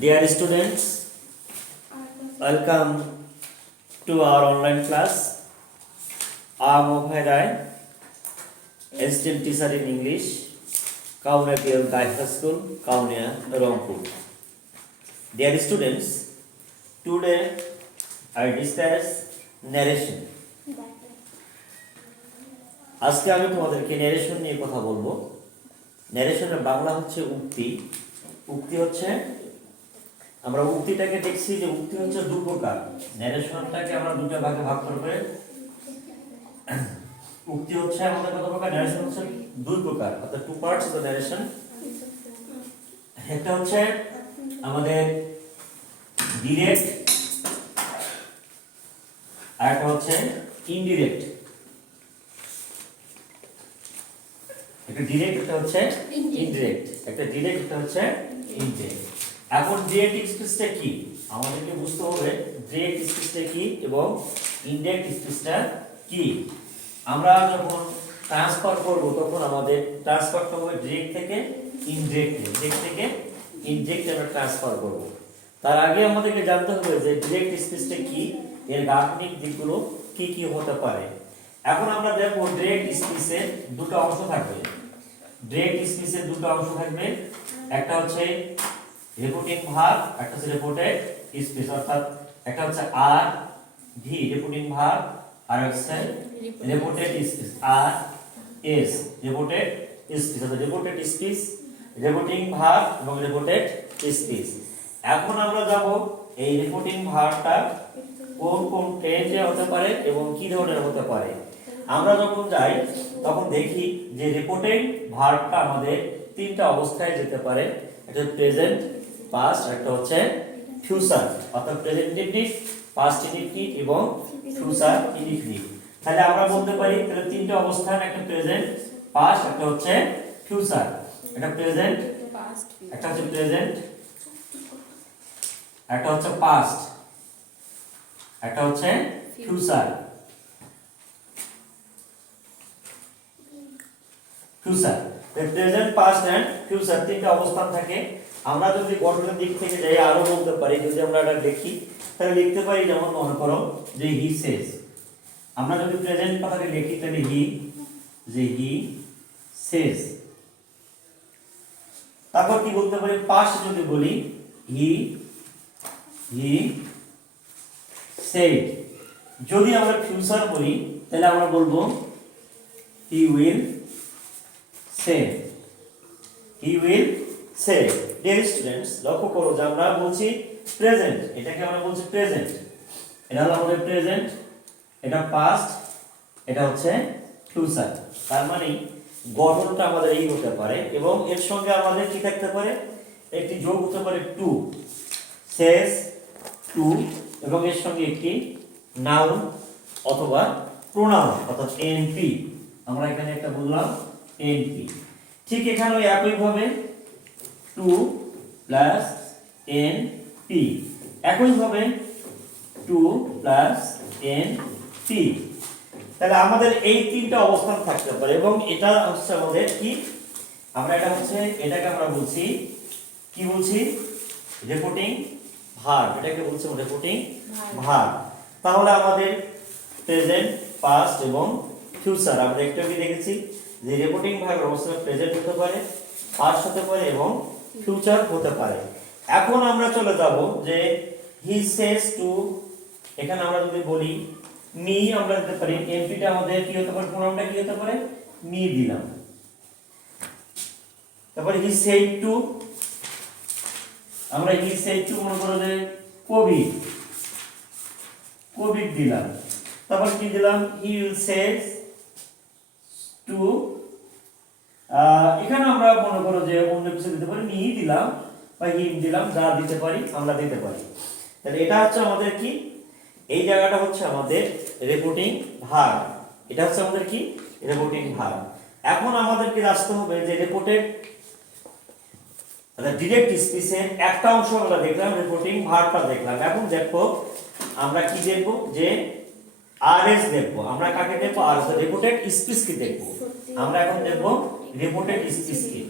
Dear students, welcome to our online class. I am Abhay Rai, assistant teacher in English, Kaunia PL High School, Kaunia, Rampur. Dear students, today I discuss narration. আজকে আমি তোমাদেরকে narration নিয়ে কথা বলবো। ন্যারেশনের বাংলা হচ্ছে উক্তি। উক্তি হচ্ছে আমরা উক্তিটাকে দেখছি যে উক্তি হচ্ছে দুই প্রকার। ন্যারেশনটাকে আমরা দুটো ভাগে ভাগ করবে। উক্তি হচ্ছে আমাদের কত প্রকার, ন্যারেশন হচ্ছে দুই প্রকার, অর্থাৎ two parts of the narration. একটা হচ্ছে আমাদের ডিরেক্ট, আর একটা হচ্ছে ইনডিরেক্ট। একটা ডিরেক্ট, একটা হচ্ছে ইনডিরেক্ট। একটা ডিরেক্ট, একটা হচ্ছে ইনডিরেক্ট। এখন ডিরেক্ট স্পিচটা কি আমাদেরকে বুঝতে হবে। ডিরেক্ট স্পিচটা কি এবং ইনডিরেক্ট স্পিচটা কি। আমরা যখন ট্রান্সফার করব তখন আমাদের ট্রান্সফারটা হবে ডিরেক্ট থেকে ইনডিরেক্টে, ডিরেক্ট থেকে ইনডিরেক্টে আমরা ট্রান্সফার করব। তার আগে আমাদেরকে জানতে হবে যে ডিরেক্ট স্পিচটা কি, এর গাঠনিক দিকগুলো কি কি হতে পারে। এখন আমরা দেখব ডিরেক্ট স্পিচের দুটো অংশ থাকবে। ডিরেক্ট স্পিচের দুটো অংশ থাকবে, একটা হচ্ছে রিপোর্টিং ভার্ব, একটা হচ্ছে রিপোর্টেড স্পিচ। অর্থাৎ একটা হচ্ছে আর ভি রিপোর্টিং ভার্ব, আর হচ্ছে রিপোর্টেড স্পিচ আর এস রিপোর্টেড স্পিচ। অর্থাৎ রিপোর্টেড স্পিচ, রিপোর্টিং ভার্ব এবং রিপোর্টেড স্পিচ। এখন আমরা যাব এই রিপোর্টিং ভার্বটা কোন কোন টেন্সে হতে পারে এবং কি ধরনের হতে পারে। আমরা যখন যাই তখন দেখি যে রিপোর্টেড ভার্বটা আমাদের তিনটা অবস্থায় যেতে পারে। একটা প্রেজেন্ট, পাস্ট, একটা হচ্ছে ফিউচার। অর্থাৎ প্রেজেন্ট ইনডিফিনিট, পাস্ট ইনডিফিনিট এবং ফিউচার ইনডিফিনিট। তাহলে আমরা বলতে পারি তাহলে তিনটা অবস্থান, একটা প্রেজেন্ট, পাস্ট, একটা হচ্ছে ফিউচার। একটা প্রেজেন্ট, একটা হচ্ছে প্রেজেন্ট, একটা হচ্ছে পাস্ট, একটা হচ্ছে future. Future, present, past and future তিনটা অবস্থান থাকে। আমরা যদি গঠনের দিক থেকে যাই আরো বলতে পারি, যদি আমরা এটা দেখি তাহলে লিখতে পারি, যেমন মনে করো যে হি সেজ। আমরা যদি প্রেজেন্ট কথাটি লিখি তাহলে হি, যে হি সেজ। তারপর কি বলতে পারি, পাস্ট যদি বলি হি সেড। যদি আমরা ফিউচার বলি তাহলে আমরা বলবো হি will say, he will say. Dear students, লক্ষ্য করো যে আমরা বলছি প্রেজেন্ট, এটাকে আমরা বলছি প্রেজেন্ট। এটা হলো আমাদের প্রেজেন্ট, এটা পাস্ট, এটা হচ্ছে ফিউচার। তার মানে গঠনটা আমাদের এই হতে পারে এবং এর সঙ্গে আমাদের কি থাকতে পারে, একটি যোগ হতে পারে টু, সেজ টু, এবং এর সঙ্গে একটি নাউন অথবা প্রোনাউন অর্থাৎ এনপি। আমরা এখানে একটা বললাম এনপি। ঠিক এখানে একইভাবে টু প্লাস এনপি, একইভাবে টু প্লাস এনপি। তাহলে আমাদের এই তিনটা অবস্থান থাকতে পারে এবং এটা হচ্ছে আমাদের কি, আমরা এটা হচ্ছে এটাকে আমরা বলছি কি বলছি, রিপোর্টিং ভার্ব। এটাকে বলছি রিপোর্টিং ভার্ব। তাহলে আমাদের প্রেজেন্ট, পাস্ট এবং ফিউচার আমরা একটু আগে দেখেছি যে রিপোর্টিং ভার্ব অবশ্যই প্রেজেন্ট হতে পারে, পাস্ট হতে পারে এবং ফিউচার হতে পারে। এখন আমরা চলে যাব যে হি সেজ টু। এখানে আমরা যদি বলি মি, আমরা দিতে পারি এমপিটা আমাদের কি হতে পারে, প্রোনাউনটা কি হতে পারে, মি দিলাম। তারপরে হি সেড টু, আমরা হি সেড টু মনে করো যে কবি, কবি দিলাম। তারপর কি দিলাম, হি উইল সেজ টু। এখানে আমরা মনে করো যে অন্য কিছু দিতে পারি, মি দিলাম বা হিম দিলাম, যা দিতে পারি আমরা দিতে পারি। তাহলে এটা হচ্ছে আমাদের কি, এই জায়গাটা হচ্ছে আমাদের রিপোর্টিং ভার্ব। এটা হচ্ছে আমাদের কি, রিপোর্টিং ভার্ব। এখন আমাদেরকে আসতে হবে যে রিপোর্টেড ডিরেক্ট স্পিচের একটা অংশ আমরা দেখলাম, রিপোর্টিং ভার্বটা দেখলাম। এখন দেখো আমরা কি দেখবো, যে আরএস দেখবো। আমরা কাকে দেখবো, আর রিপোর্টেড স্পিচ কি দেখবো। আমরা এখন দেখবো রিপোর্টেড স্পিচ কি।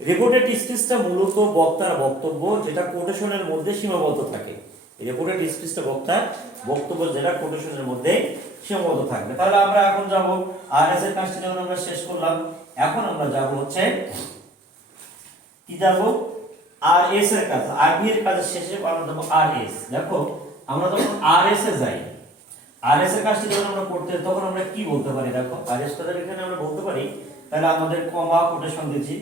রিপোর্টেড স্পিচটা মূলত বক্তার বক্তব্য যেটা কোটেশনের মধ্যে সীমাবদ্ধ থাকে। রিপোর্টেড স্পিচটা বক্তার বক্তব্য যেটা কোটেশনের মধ্যে সীমাবদ্ধ থাকবে। তাহলে আমরা এখন যাব আরএস এর কাজটা যখন আমরা শেষ করলাম, এখন আমরা যাব হচ্ছে কি যাব আরএস এর কাজ। আরবি এর কাজের শেষে আমরা যাব আরএস। দেখো আমরা যখন আরএস এ যাই, আরএস এর কাজটি যখন আমরা করতে তখন আমরা কি বলতে পারি, দেখো আরএস টা এখানে আমরা বলতে পারি, তাহলে আমাদের কমা কোটেশন দিচ্ছি,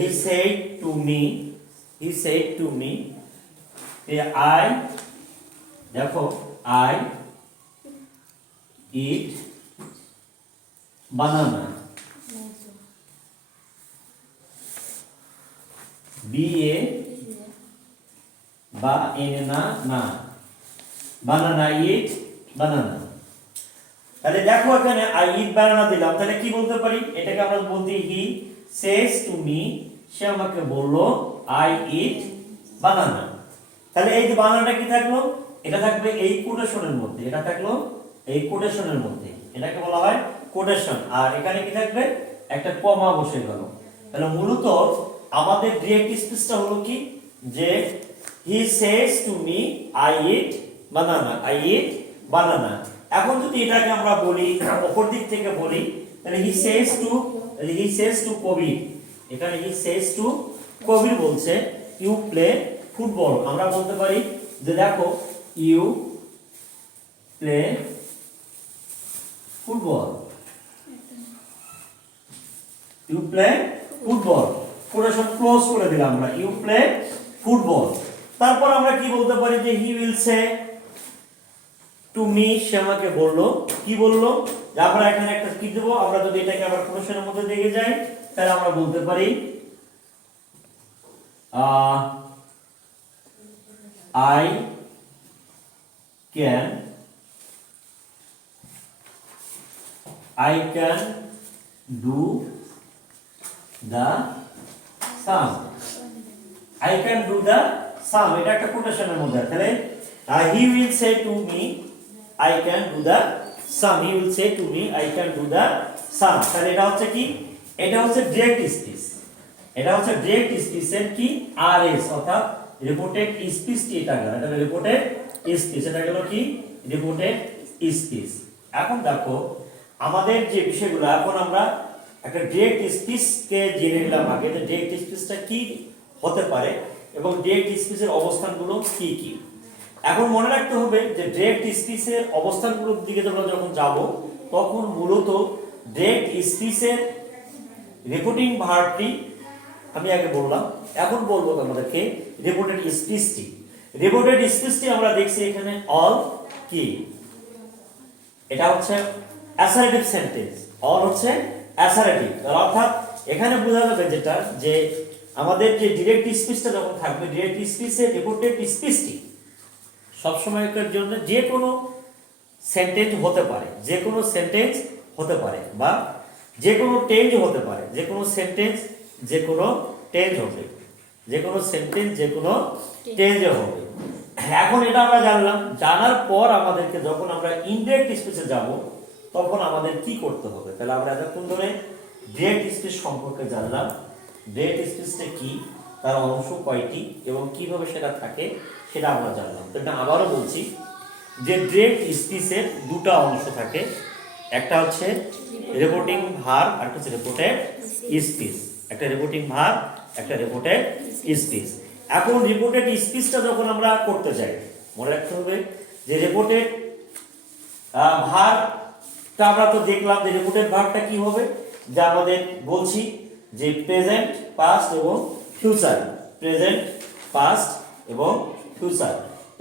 he said to me I, দেখো I eat banana, BA বা এনে না না, বানানা eat বানানা। তাহলে দেখো এখানে I eat banana দিলাম, তাহলে কি বলতে পারি, এটাকে আমরা বলতে he says to me, সে আমাকে বললো I eat banana। তাহলে এই যে বানানাটা কি থাকলো, এটা থাকবে এই কোটেশনের মধ্যে, এটা থাকলো এই কোটেশনের মধ্যে, এটাকে বলা হয় কোটেশন। আর এখানে কি থাকবে, একটা কমা বসে গেল। তাহলে মূলত আমাদের ডিরেক্ট স্পিচটা হলো কি, যে he says to me I eat banana, I eat banana। এখন যদি এটাকে আমরা বলি অপর দিক থেকে বলি, তাহলে he says to কবির, এখানে he says to কবির বলছে you play football। আমরা বলতে পারি যে দেখো you play football, you play football, quotation close করে দিলাম আমরা, you play football। তারপর আমরা কি বলতে পারি, যে he will say to me, সে আমাকে বললো, কি বললো, যে আমরা এখানে একটা কি দেব, আমরা যদি এটাকে আবার কোটেশনের মধ্যে দিয়ে যাই, তাহলে আমরা বলতে পারি I can do the sum, I can do the sum, এটা একটা কোটেশনের মধ্যে। তাহলে he will say to me I can do the sum, he will say to me I can do the sum। তাহলে এটা হচ্ছে কি, এটা হচ্ছে ডিরেক্ট স্পিচ, এটা হচ্ছে ডিরেক্ট স্পিচের কি আরএস, অর্থাৎ রিপোর্টেড স্পিচটি এটা গেল, এটা রিপোর্টেড স্পিচ, এটা গেল কি রিপোর্টেড স্পিচ। এখন দেখো আমাদের যে বিষয়গুলো, এখন আমরা একটা ডিরেক্ট স্পিচকে জেনে নিলাম আগে, যে ডিরেক্ট স্পিচটা কি হতে পারে এবং ডিরেক্ট স্পিচের অবস্থানগুলো কি কি। এখন মনে রাখতে হবে যে ডিরেক্ট স্পিচের অবস্থানগুলোর দিকে আমরা যখন যাব, তখন মূলত ডিরেক্ট স্পিচের রিপোর্টিং ভার্বটি আমি আগে বললাম, এখন বলবো তোমাদেরকে রিপোর্টেড স্পিচটি। রিপোর্টেড স্পিচটি আমরা দেখছি এখানে অল কি, এটা হচ্ছে অ্যাসারেটিভ সেন্টেন্স, অল হচ্ছে অ্যাসারেটিভ, অর্থাৎ এখানে বোঝা যাবে যেটা, যে আমাদের যে ডিরেক্ট স্পিচটা যখন থাকবে, ডিরেক্ট স্পিচের রিপোর্টেড স্পিচটি সবসময়কার জন্য যে কোনো সেন্টেন্স হতে পারে, যে কোনো সেন্টেন্স হতে পারে, বা যে কোনো টেন্স হতে পারে, যে কোনো সেন্টেন্স যে কোনো টেন্স হবে, যে কোনো সেন্টেন্স যে কোনো টেন্সে হবে। এখন এটা আমরা জানলাম, জানার পর আমাদেরকে যখন আমরা ইনডিরেক্ট স্পিচে যাব, তখন আমাদের কি করতে হবে। তাহলে আমরা এতক্ষণ ধরে ডিরেক্ট স্পিচ সম্পর্কে জানলাম, ডিরেক্ট স্পিচটা কি, তার অংশ কয়টি এবং কিভাবে সেটা থাকে সেটা আমরা জানলাম। তো এটা আবারও বলছি যে ডিরেক্ট স্পিচের দুটো অংশ থাকে, একটা হচ্ছে রিপোর্টিং ভার্ব আর একটা হচ্ছে রিপোর্টেড স্পিচ, একটা রিপোর্টিং ভার্ব একটা রিপোর্টেড স্পিচ। এখন রিপোর্টেড স্পিচটা যখন আমরা করতে যাই, মনে রাখতে হবে যে রিপোর্টেড ভার্বটা আমরা তো দেখলাম যে রিপোর্টেড ভার্বটা কি হবে, যা আমাদের বলছি যে প্রেজেন্ট পাস্ট এবং ফিউচার, প্রেজেন্ট পাস্ট এবং ফিউচার।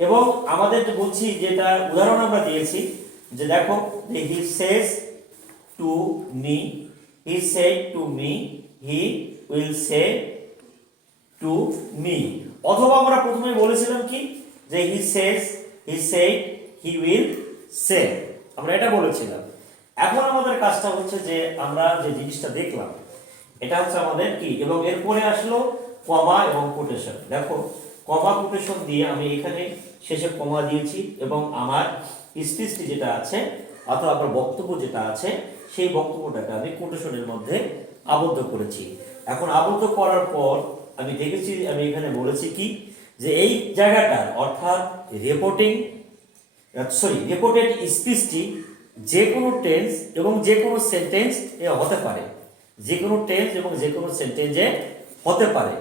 এবং আমাদের বলছি যেটা উদাহরণ আমরা দিয়েছি, যে দেখো যে he says to me, he said to me, he will say to me. অথবা আমরা প্রথমে বলেছিলাম কি, যে he Sage, he said, he will সে, আমরা এটা বলেছিলাম। এখন আমাদের কাজটা হচ্ছে যে আমরা যে জিনিসটা দেখলাম, এটা হচ্ছে আমাদের কি, এবং এরপরে আসলো কমা এবং কোটেশন। দেখো কমা কোটেশন দিয়ে আমি এখানে শেষে কমা দিয়েছি, এবং আমার স্পিচটি যেটা আছে অথবা আমার বক্তব্য যেটা আছে, সেই বক্তব্যটাকে আমি কোটেশনের মধ্যে আবদ্ধ করেছি। এখন আবদ্ধ করার পর আমি দেখেছি, আমি এখানে বলেছি কি যে এই জায়গাটা অর্থাৎ রিপোর্টেড স্পিচটি যে কোনো টেন্স এবং যে কোনো সেন্টেন্স এ হতে পারে, যে কোনো টেন্স এবং যে কোনো সেন্টেন্সে হতে পারে।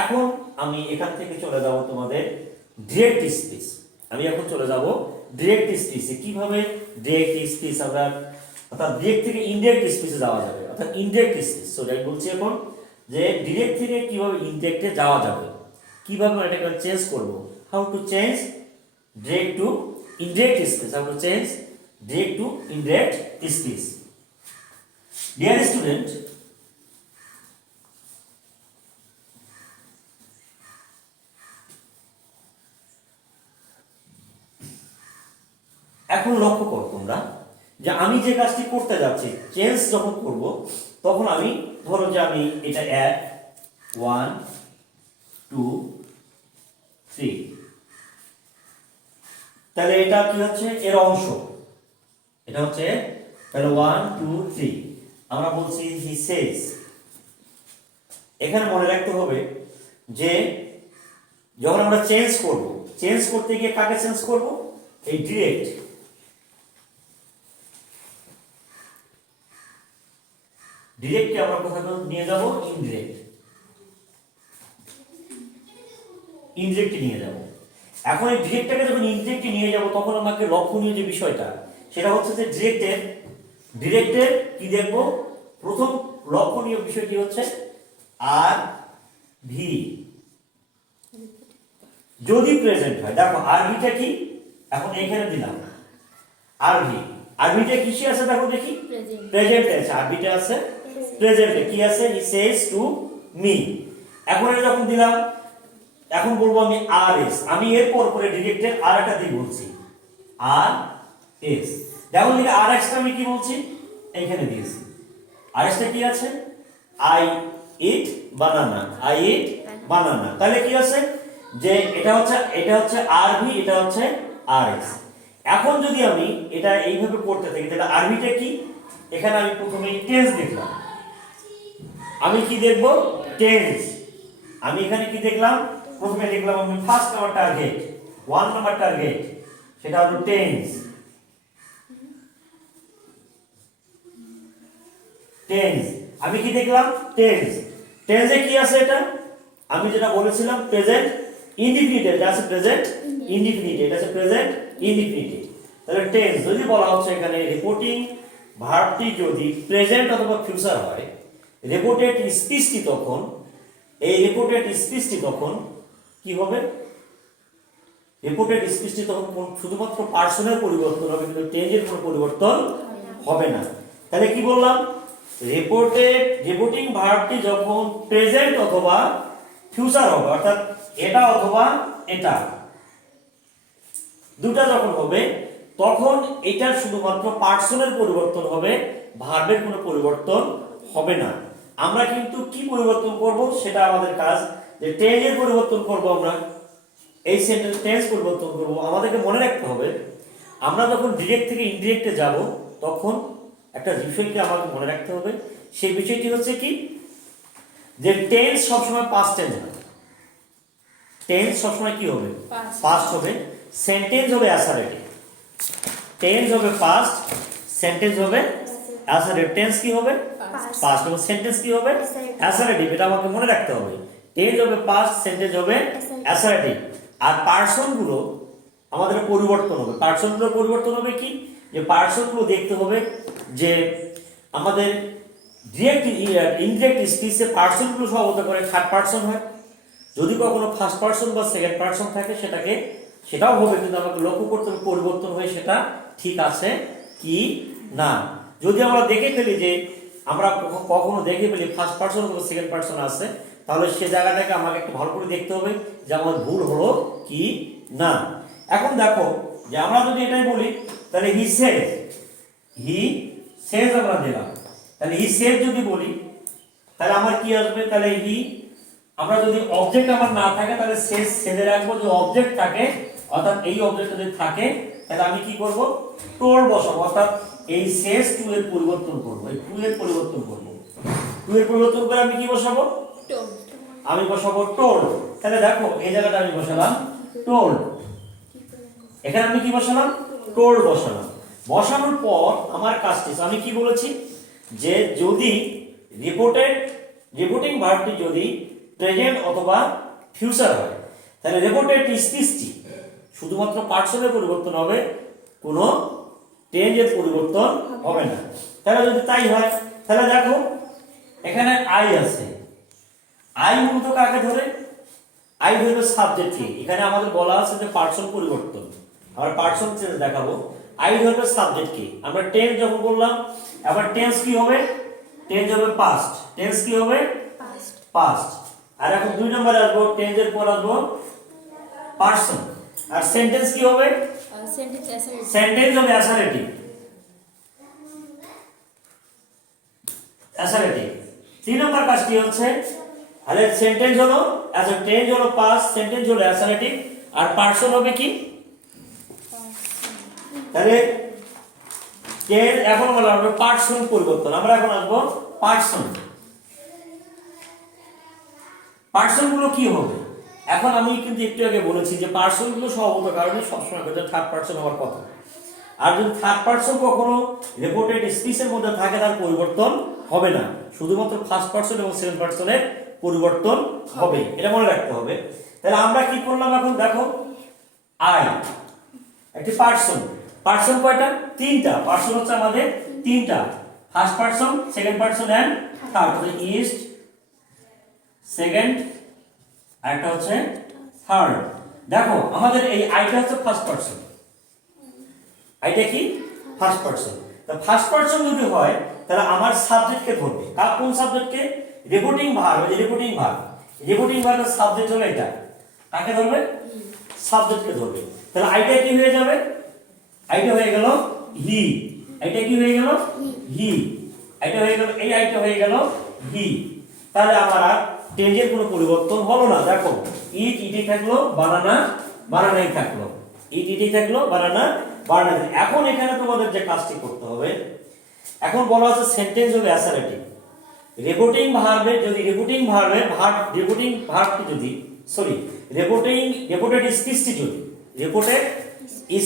এখন আমি এখান থেকে চলে যাব তোমাদের ডিরেক্ট স্পিচ। আমি এখন চলে যাব ডিরেক্ট স্পিচে। কিভাবে ডিরেক্ট স্পিচ আমরা অর্থাৎ ডিরেক্ট থেকে ইনডিরেক্ট স্পিচে যাওয়া যাবে, অর্থাৎ ইনডিরেক্ট স্পিচ। সো আমি বলছি এখন যে ডিরেক্ট থেকে কিভাবে ইনডিরেক্টে যাওয়া যাবে, কিভাবে এটাকে চেঞ্জ করব, how to change direct to indirect speech, how to change direct to indirect speech. Dear student, এখন লক্ষ্য করো তোমরা যে আমি যে কাজটি করতে যাচ্ছি, চেঞ্জ যখন করব তখন আমি ধরো যে আমি এটা 1 2 3, তাহলে এটা কি হচ্ছে এর অংশ, এটা হচ্ছে তাহলে 1 2 3 আমরা বলছি হি সেজ। এখানে মনে রাখতে হবে যে যখন আমরা চেঞ্জ করব, চেঞ্জ করতে গিয়ে কাকে চেঞ্জ করব, এই ডিরেক্ট ডিরেক্টকে আমরা কোথায় নিয়ে যাব, ইনডিরেক্ট নিয়ে যাব। এখন এই ডিরেক্টটাকে যখন ইনডিরেক্টে নিয়ে যাব তখন আমাকে লক্ষণীয় যে বিষয়টা সেটা হচ্ছে যে ডিরেক্টের কি দেখব, প্রথম লক্ষণীয় বিষয়টি হচ্ছে আর ভি যদি প্রেজেন্ট হয়। দেখো আর ভিটা কি, এখন এখানে দিলাম আর ভিটা কিসে আছে, দেখো দেখি প্রেজেন্টে আছে, আর ভিটা আছে প্রেজেন্টে কি আছে, হি সেজ টু মি। এখন এটা যখন দিলাম, এখন বলবো আমি আর এস, আমি এর পর পরে ডিরেক্টের আর একটা দিক বলছি আর এস। যেমন দিকে আর এসটা আমি কি বলছি, এইখানে দিয়েছি। আর এসটা কি আছে, I eat banana, I eat বানানা। তাহলে কি আছে যে এটা হচ্ছে আর ভি, এটা হচ্ছে আর এস। এখন যদি আমি এটা এইভাবে করতে থাকি তাহলে আর ভিটা কি, এখানে আমি প্রথমে টেন্স দেখলাম, আমি কি দেখব টেন্স। আমি এখানে কি দেখলাম, প্রথমে দেখলাম আমি first number target, 1 number target, সেটা হলো টেন্স। আমি কি দেখলাম টেন্সে কি আছে, এটা আমি যেটা বলেছিলাম প্রেজেন্ট ইনডিফিনিট, এটা আছে প্রেজেন্ট ইনডিফিনিট, এটা আছে প্রেজেন্ট ইনডিফিনিট। তাহলে টেন্স যদি বলা হচ্ছে এখানে রিপোর্টিং ভার্বটি যদি প্রেজেন্ট অথবা ফিউচার হয়, রিপোর্টেড স্পিচটি তখন কি হবে, রিপোর্টেড স্পিচটি তখন শুধুমাত্র পার্সনের পরিবর্তন হবে, কিন্তু টেন্সের কোনো পরিবর্তন হবে না। তাহলে কি বললাম, রিপোর্টিং ভার্বটি যখন প্রেজেন্ট অথবা ফিউচার হবে, অর্থাৎ এটা অথবা এটা দুটা যখন হবে তখন এটার শুধুমাত্র পার্সনের পরিবর্তন হবে, ভার্বের কোনো পরিবর্তন হবে না। আমরা কিন্তু কি পরিবর্তন করব, সেটা আমাদের কাজ, যে টেন্সের পরিবর্তন করব, আমরা এই সেন্টেন্স টেন্স পরিবর্তন করব। আমাদেরকে মনে রাখতে হবে আমরা যখন ডিরেক্ট থেকে ইনডিরেক্টে যাব তখন একটা বিষয়কে আমাকে মনে রাখতে হবে, সেই বিষয়টি হচ্ছে কি যে টেন্স সবসময় পাস্ট টেন্স হবে, টেন্স সবসময় কি হবে, পাস্ট হবে। সেন্টেন্স হবে অ্যাসারেটিভ, টেন্স হবে পাস্ট, সেন্টেন্স হবে অ্যাসারেটিভ। টেন্স কি হবে, পাস্ট, এবং সেন্টেন্স কি হবে অ্যাসারেটিভ। এটা আমাকে মনে রাখতে হবে, টেন্স হবে পাস্ট, সেন্টেন্স হবে অ্যাসারেটিভ। আর পার্সনগুলো আমাদের পরিবর্তন হবে, পার্সনগুলো পরিবর্তন হবে কি, যে পার্সনগুলো দেখতে হবে যে আমাদের ডিরেক্ট ইনডিরেক্ট স্পিচে পার্সনগুলো সব হতে পারে থার্ড পার্সন হয়, যদি কখনো ফার্স্ট পার্সন বা সেকেন্ড পার্সন থাকে সেটাও হবে, কিন্তু আমাকে লক্ষ্য করতে হবে পরিবর্তন হয়ে সেটা ঠিক আছে কি না। যদি আমরা দেখে ফেলি যে আমরা কখনো দেখে ফেলি ফার্স্ট পার্সন অথবা সেকেন্ড পার্সন আছে, তাহলে সে জায়গাটাকে আমাকে একটু ভালো করে দেখতে হবে যে আমার ভুল হলো কি না। এখন দেখো যে আমরা যদি এটাই বলি তাহলে হি সেজ আমরা দিলাম, তাহলে হি সেজ যদি বলি তাহলে আমার কি আসবে, তাহলে আমরা যদি অবজেক্ট আমার না থাকে তাহলে সেজে রাখবো, যদি অবজেক্ট থাকে অর্থাৎ এই অবজেক্ট যদি থাকে তাহলে আমি কি করব, টোল বসাবো, অর্থাৎ এই সেজ টু এর পরিবর্তন করব, এই টু এর পরিবর্তন করব। টু এর পরিবর্তন করে আমি কি বসাবো? টোল আমি বসাবো টোল্ড। তাহলে দেখো এই জায়গাটা আমি বসালাম টোল্ড, এখানে আমি কি বসালাম? টোল্ড বসালাম। বসানোর পর আমার কাজটি আমি কি বলেছি যে যদি রিপোর্টিং ভার্বটি যদি প্রেজেন্ট অথবা ফিউচার হয় তাহলে রিপোর্টেড স্পিচটি শুধুমাত্র পার্সনের পরিবর্তন হবে, কোনো টেন্সের পরিবর্তন হবে না। তাহলে যদি তাই হয় তাহলে দেখো এখানে আই আছে, আই মূলত কাকে ধরে? আই ধরবে সাবজেক্টকে। এখানে আমাদের বলা আছে যে পার্সন পরিবর্তন, আমরা পার্সন চেঞ্জ দেখাবো। আই ধরবে সাবজেক্টকে। আমরা টেন্স যখন বললাম, আবার টেন্স কি হবে? টেন্স হবে পাস্ট। টেন্স কি হবে? Past past. আর এখন 2 নম্বরে আসবো, টেন্সের পর আসবো পার্সন। আর সেন্টেন্স কি হবে? সেন্টেন্স অ্যাসার্টিভ সেন্টেন্স হবে অ্যাসারেটিভ। অ্যাসারেটিভ 3 নম্বর কাজটি হচ্ছে, তাহলে সেন্টেন্স হলো টেন্স হলো পাস্ট, সেন্টেন্স হলো অ্যাসারেটিভ, আর পার্সন হবে কি? তাহলে টেন্স এখন বলা হবে পার্সন পরিবর্তন। আমরা এখন আসবো পার্সন। পার্সন গুলো কি হবে? এখন আমি কিন্তু একটু আগে বলেছি যে পার্সন গুলো স্বভাবত কারণে সবসময় থার্ড পার্সন হওয়ার কথা। আর যদি থার্ড পার্সন কখনো রিপোর্টেড স্পিচের মধ্যে থাকে তার পরিবর্তন হবে না, শুধুমাত্র ফার্স্ট পার্সন এবং সেকেন্ড পার্সনের পরিবর্তন হবে, এটা মনে রাখতে হবে। তাহলে আমরা কি করলাম এখন দেখো, আই একটি পার্সন। পার্সন কয়টা? 3টা। পার্সন হচ্ছে আমাদের 3টা, first person, second person and third. ইস্ট, সেকেন্ড, আর একটা হচ্ছে থার্ড। দেখো আমাদের এই আইটা হচ্ছে ফার্স্ট পার্সন, আইটা কি? First person. তা ফার্স্ট পার্সন যদি হয় তাহলে আমার সাবজেক্টকে ধরবে। কোন সাবজেক্টকে? Reporting verb. এই রিপোর্টিং ভার্ব, রিপোর্টিং ভার্বের সাবজেক্ট হলো এটা, কাকে ধরবে? সাবজেক্টকে ধরবে। তাহলে আইটা কি হয়ে যাবে? আইটা হয়ে গেল হি। আইটা কি হয়ে গেল? হি। আইটা হয়ে গেল, এই আইটা হয়ে গেল হি। তাহলে আমার আর টেন্সের কোনো পরিবর্তন হলো না। দেখো ইট ইটি থাকলো, বানানা বানানাই থাকলো, ইট ইটি থাকলো, বানানা বানানা। এখন এখানে তোমাদের যে কাজটি করতে হবে, এখন বলা আছে সেন্টেন্স হবে অ্যাসারেটিভ। রিপোর্টিং ভার্বের যদি রিপোর্টিং ভার্বটি যদি রিপোর্টেড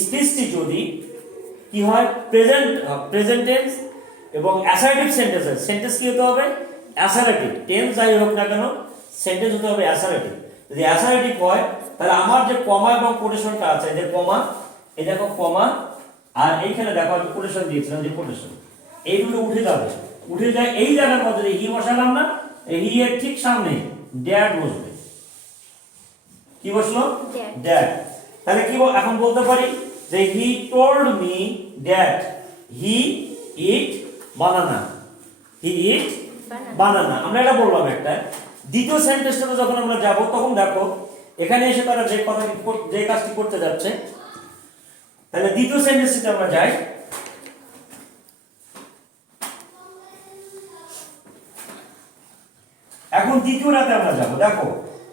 স্পিচটি যদি কি হয়? প্রেজেন্ট টেন্স এবং অ্যাসারেটিভ সেন্টেন্স কি হতে হবে? অ্যাসারেটিভ। টেন্স যাই হোক না কেন, সেন্টেন্স হতে হবে অ্যাসারেটিভ। যদি অ্যাসারেটিভ হয় তাহলে আমার যে কমা এবং কোটেশনটা আছে, এই যে কমা, এই দেখো কমা, আর এইখানে দেখো আমি কোটেশন দিয়েছিলাম, যে কোটেশন এইগুলো উঠে যাবে। উঠে যায় এই জায়গার মধ্যে হি বসালাম না, এই হি এর ঠিক সামনে ড্যাড বসবে। কি বসলো? ড্যাড। তাহলে কি এখন বলতে পারি যে he told me that he eat banana. He eat banana. আমরা এটা বললাম একটা। দ্বিতীয় সেন্টেন্সটাতে যখন আমরা যাব তখন দেখো এখানে এসে তারা যে কাজটি করতে যাচ্ছে, তাহলে দ্বিতীয় সেন্টেন্সটিতে আমরা যাই। এখন দ্বিতীয়টাতে আমরা যাব। দেখো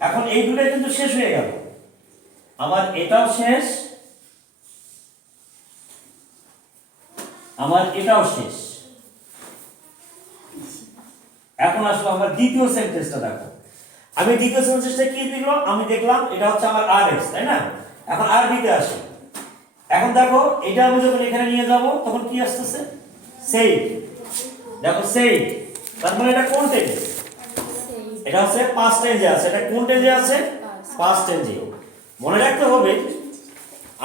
এখন এই দুটো কিন্তু শেষ হয়ে গেল, আমার এটাও শেষ, আমার এটাও শেষ। এখন আসলে আমার দ্বিতীয় সেন্টেন্সটা দেখো। আমি দ্বিতীয় সেন্টেন্সটা কি দেখলাম? আমি দেখলাম এটা হচ্ছে আমার আর এক্স, তাই না? এখন আর বিতে আসে। এখন দেখো এটা আমি যখন এখানে নিয়ে যাব তখন কি আসতেছে? সেই। দেখো সেই, তার মানে এটা কোন টেন্স? এটা হচ্ছে পাস্ট টেন্সে আছে। এটা কোন টেন্সে আছে? পাস্ট টেন্সে। মনে রাখতে হবে,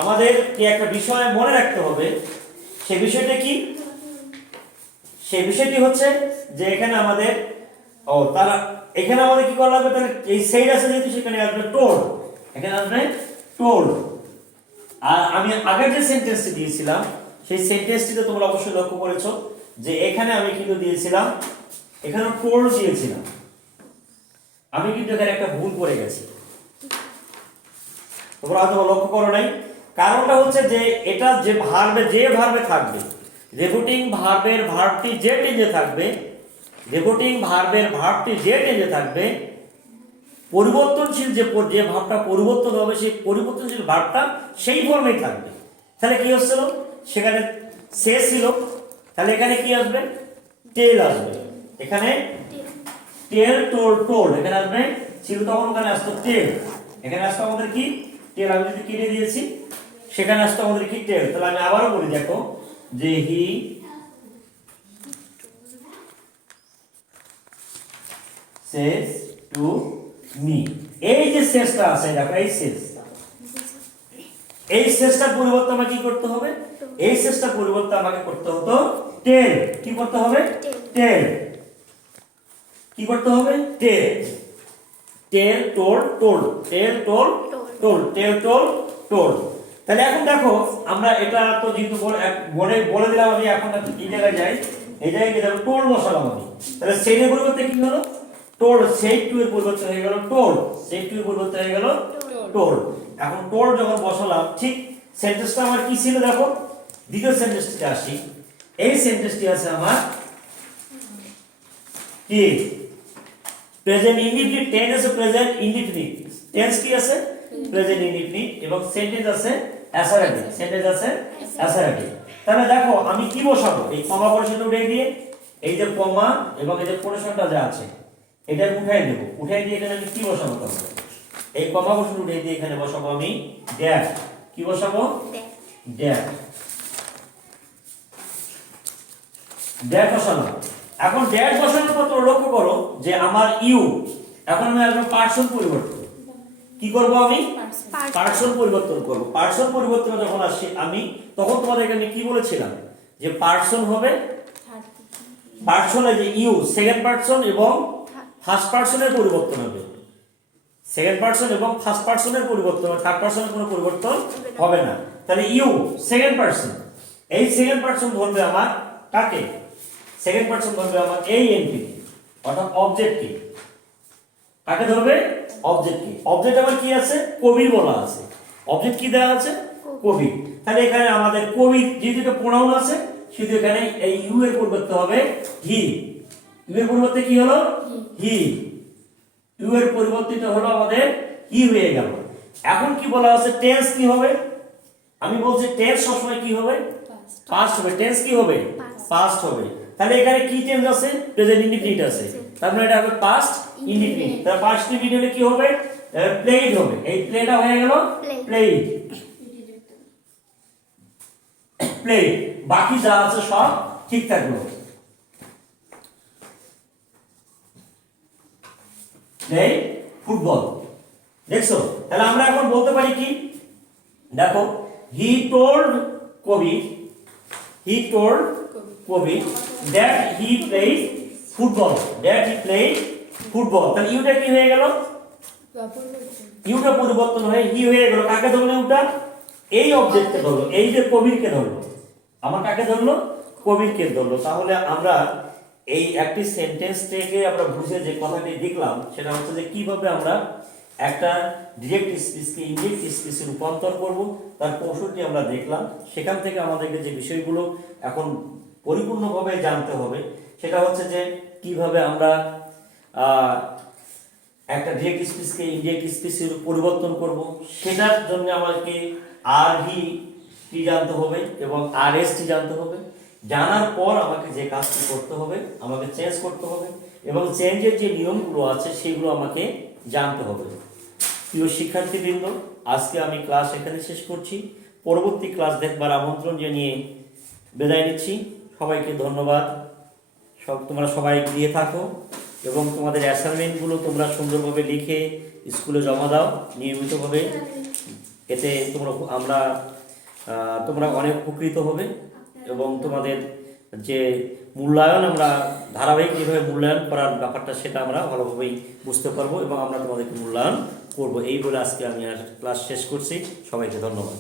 আমাদের কি একটা বিষয় মনে রাখতে হবে। সেই বিষয়টা কি? সেই বিষয়টি হচ্ছে যে এখানে আমাদের তারা এখানে আমাদের কি করা লাগবে? তাহলে এই সেইড আছে যেহেতু সেখানে আসবে টোল্ড, এখানে আসবে টোল্ড। আর আমি আগের যে সেন্টেন্সটি দিয়েছিলাম সেই সেন্টেন্সটিতে তোমরা অবশ্যই লক্ষ্য করেছো যে এখানে আমি কিন্তু দিয়েছিলাম, এখানে টোল্ড দিয়েছিলাম। আমি কিন্তু এখানে একটা ভুল করে গেছি, তোমরা হয়তো লক্ষ্য করো নাই। কারণটা হচ্ছে যে এটা যে ভার্বে থাকবে, রিপোর্টিং ভার্বের ভার্বটি যে টেন্সে থাকবে, রিপোর্টিং ভার্বের ভার্বটি যে টেন্সে থাকবে, পরিবর্তনশীল যে ভাবটা পরিবর্তন হবে সেই পরিবর্তনশীল ভাবটা সেই ফর্মেই থাকবে। তাহলে কি হচ্ছিল? সেখানে সে ছিল, তাহলে এখানে কি আসবে? টেল আসবে। এখানে টেল টোল্ড টোল্ড এখানে আসবে ছিল তখন ওখানে আসতো টেল, এখানে আসতো আমাদের কি টেল, আমি যদি কেটে দিয়েছি সেখানে আসতো আমাদের কি টেল। তাহলে আমি আবারও বলি দেখো যে হি says to me, এই যে শেষটা আছে দেখো এই শেষ, এই শেষটার পরিবর্তে আমাকে কি করতে হবে, এই শেষটার পরিবর্তে আমাকে করতে হতো টেল, কি করতে হবে টেল, কি করতে হবে টেল, টেল টোল টোল, টেল টোল টোল, টেল টোল টোল। তাহলে এখন দেখো আমরা এটা তো যেহেতু বলে দিলাম আমি, এখন এই জায়গায় যাই, এই জায়গায় গিয়ে দেখো টোল বসালাম আমি, তাহলে সেইটার পরিবর্তে কি হলো টোল, সেই টু এর পরিবর্তে হয়ে গেল টোল, সেই টু এর পরিবর্তে হয়ে গেল টোল। এখন টোল যখন বসালাম ঠিক সেন্টেন্সটা আমার কি ছিল দেখো, দ্বিতীয় সেন্টেন্সটিতে আসি, এই সেন্টেন্সটি আছে আমার কি প্রেজেন্ট ইনডিফিনিট, টেন্স আছে প্রেজেন্ট ইনডিফিনিট, টেন্স কি আছে প্রেজেন্ট ইনডিফিনিট, এবং সেন্টেন্স আছে অ্যাসারেটিভ, সেন্টেন্স আছে অ্যাসারেটিভ। তাহলে দেখো আমি কি বসাবো, এই কমা পরিচ্ছন্ন উঠে দিয়ে এই যে কমা এবং এই যে পরিচ্ছন্নটা যা আছে এটা উঠাই দেব, উঠাই দিয়ে এখানে আমি কি বসাবো, তাহলে এই কমা পরিচ্ছন্ন উঠে দিয়ে এখানে বসাবো আমি ড্যাশ, কি বসাবো ড্যাশ, ড্যাশ বসালাম। এখন ড্যাশ বসানোর পর তোমরা লক্ষ্য করো যে আমার ইউ, এখন আমি আসবো পার্সন পরিবর্তন, কি করব আমি পার্সন পরিবর্তন করব, পার্সন পরিবর্তন যখন আসে আমি তখন তোমাদেরকে আমি কি বলেছিলাম যে পার্সন হবে, পার্সনে যে ইউ সেকেন্ড পার্সন এবং ফার্স্ট পার্সনের পরিবর্তন হবে, সেকেন্ড পার্সন এবং ফার্স্ট পার্সনের পরিবর্তন, থার্ড পার্সনের কোনো পরিবর্তন হবে না। তাহলে ইউ সেকেন্ড পার্সন, এই সেকেন্ড পার্সন ধরবে আমার কাকে, সেকেন্ড পার্সন ধরবে আমার এই এন্টিটি অর্থাৎ অবজেক্টকে, কাকে ধরবে অবজেক্টকে, অবজেক্ট আমার কি আছে কবির বলা আছে, অবজেক্ট কি দেওয়া আছে কবি, তাহলে এখানে আমাদের কবি যেহেতু প্রোনাউন আছে শুধু এখানে এই ইউ এর পরিবর্তে হবে হি, ইউ এর পরিবর্তে কি হলো হি, ইউ এর পরিবর্তিত হলো আমাদের হি হয়ে গেল। এখন কি বলা আছে টেন্স কি হবে, আমি বলছি টেন্স সবসময় কি হবে পাস্ট হবে, টেন্স কি হবে পাস্ট হবে, তাহলে এখানে কি টেন্স আছে প্রেজেন্ট ইনডিফিনিট আছে, তার মানে এটা হবে পাস্ট ইনডিফিনিট, তাহলে পাস্ট ইনডিফিনিট হলে কি হবে প্লেইড হবে, এই প্লেটা হয়ে গেল প্লেইড, প্লেইড, বাকি যা আছে সব ঠিক থাকলো। এই ফুটবল দেখছো, তাহলে আমরা এখন বলতে পারি কি দেখো হি টোল্ড কবি, হি টোল্ড কবি that he played football, that he played football, তাহলে ইউটা কি হয়ে গেল ইউটা পরিবর্তন হয়ে হি হয়ে গেল, কাকে ধরলো ইউটা এই অবজেক্টকে ধরলো, এই যে কবিরকে ধরলো, আমার কাকে ধরলো কবিরকে ধরলো। তাহলে আমরা এই একটি সেন্টেন্স থেকে আমরা বুঝে যে কথাটি দেখলাম সেটা হচ্ছে যে কিভাবে আমরা একটা ডিরেক্ট স্পিচকে ইনডিরেক্ট স্পিচে রূপান্তর করব, তার কৌশলটি আমরা দেখলাম। সেখান থেকে আমাদেরকে যে বিষয়গুলো এখন পরিপূর্ণভাবে জানতে হবে সেটা হচ্ছে যে কিভাবে আমরা একটা ডিরেক্ট স্পিচকে ইনডিরেক্ট স্পিচে পরিবর্তন করব, সেটার জন্য আমাদেরকে আর হি টি জানতে হবে এবং আর এস টি জানতে হবে। জানার পর আমাকে যে কাজটি করতে হবে আমাকে চেঞ্জ করতে হবে এবং চেঞ্জের যে নিয়মগুলো আছে সেগুলো আমাকে জানতে হবে। প্রিয় শিক্ষার্থীবৃন্দ, আজকে আমি ক্লাস এখানে শেষ করছি, পরবর্তী ক্লাস দেখবার আমন্ত্রণ জানিয়ে বিদায় নিচ্ছি। সবাইকে ধন্যবাদ, তোমরা সবাই দিয়ে থাকো এবং তোমাদের অ্যাসাইনমেন্টগুলো তোমরা সুন্দরভাবে লিখে স্কুলে জমা দাও নিয়মিতভাবে, এতে তোমরা অনেক উপকৃত হবে এবং তোমাদের যে মূল্যায়ন আমরা ধারাবাহিক যেভাবে মূল্যায়ন করার ব্যাপারটা সেটা আমরা ভালোভাবেই বুঝতে পারবো এবং আমরা তোমাদেরকে মূল্যায়ন করব। এই বলে আজকে আমি আর ক্লাস শেষ করছি। সবাইকে ধন্যবাদ।